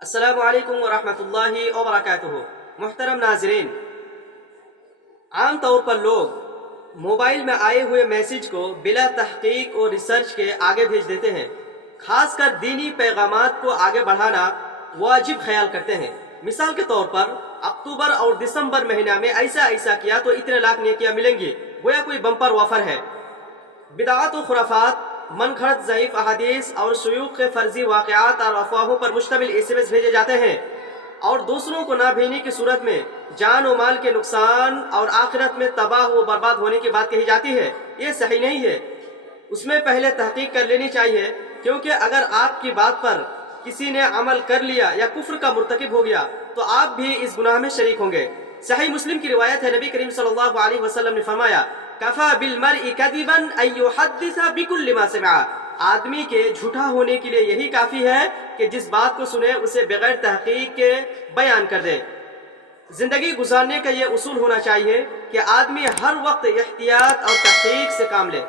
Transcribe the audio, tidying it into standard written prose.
السلام علیکم ورحمۃ اللہ وبرکاتہ۔ محترم ناظرین، عام طور پر لوگ موبائل میں آئے ہوئے میسج کو بلا تحقیق اور ریسرچ کے آگے بھیج دیتے ہیں، خاص کر دینی پیغامات کو آگے بڑھانا واجب خیال کرتے ہیں۔ مثال کے طور پر اکتوبر اور دسمبر مہینہ میں ایسا کیا تو اتنے لاکھ نیکیاں ملیں گی، گویا کوئی بمپر آفر ہے۔ بدعات و خرافات، من گھڑت ضعیف احادیث اور شیوخ کے فرضی واقعات اور افواہوں پر مشتمل ایس ایم ایس بھیجے جاتے ہیں اور دوسروں کو نابینی کی صورت میں جان و مال کے نقصان اور آخرت میں تباہ و برباد ہونے کی بات کہی جاتی ہے۔ یہ صحیح نہیں ہے، اس میں پہلے تحقیق کر لینی چاہیے، کیونکہ اگر آپ کی بات پر کسی نے عمل کر لیا یا کفر کا مرتکب ہو گیا تو آپ بھی اس گناہ میں شریک ہوں گے۔ صحیح مسلم کی روایت ہے، نبی کریم صلی اللہ علیہ وسلم نے فرمایا، کفا بالمرء کذبا ان یحدث بکل ما سمع۔ آدمی کے جھوٹا ہونے کے لیے یہی کافی ہے کہ جس بات کو سنے اسے بغیر تحقیق کے بیان کر دے۔ زندگی گزارنے کا یہ اصول ہونا چاہیے کہ آدمی ہر وقت احتیاط اور تحقیق سے کام لے۔